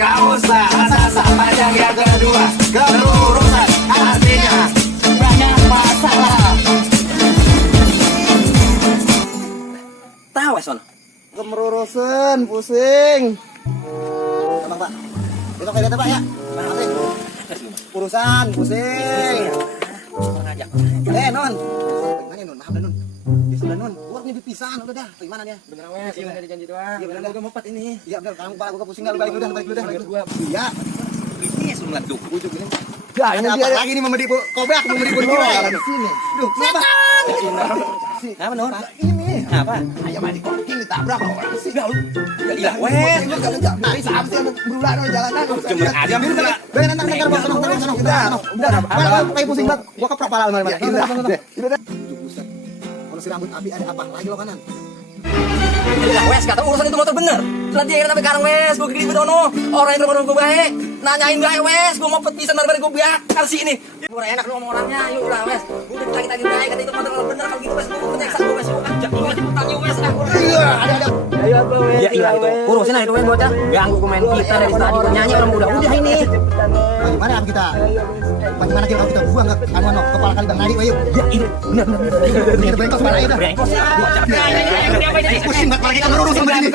Kau sah panjang yang kedua. Kelurusan artinya banyak masalah. Tahu ya, Son? Kemerurusan, pusing. Bang, Pak. Besok kayak Pak ya. Urusan, pusing. Non. Mana Non? Maaf Non. Ya sudah Non. Uangnya dipisah, udah dah. Gimana dia? Bener wes, cuma ada janji doang. Iya bener. Udah mepet ini. Iya bener, kamu Pak, gua pusing enggak balik dulu dah. Iya. Ini sebelum tuh. Ujung ini. Ya, ini apa lagi nih memedi kobrak, memedi kira di sini. Duh, kenapa? Apa, Non? Ini. Apa? Ayam mandi kok ini tabrak orang sih. Udah lu. Iya, wes. Lu jangan dari siapa sih berulah no jalanan. Cuma aja minta. Bener ntar bawa sono. Udah. Kayak pusing banget. Gua keprok pala lu mana. Udah. Kalau si rambut api ada apa lagi lo kanan? Udah wes, kata urusan itu motor bener. Lah dia sampai karang wes, gua gede bedono. Orang yang rumah gua bae. Nanyain bae wes, gua mau pisan daripada gua biakar sih ini. Murah enak lu ngomong orangnya, yuk udah wes. Gua udah ditagi-tagi bae, kata itu motor bener kalau gitu wes gua penyeksa gua wes. Gua utangnya wes lah. Iya, ada. Ayo apa wes? Ya iya itu. Urusin aja itu wes bocah. Ganggu pemain kita dari tadi nyanyi orang udah ini. Bagaimana apa kita? Bagaimana kalau kita buang ke kepala kali Bang Nadi, ayo. Ya ini bener. Kita bengkos mana aja dah. Brengkos. Pusing banget lagi kan urusan begini.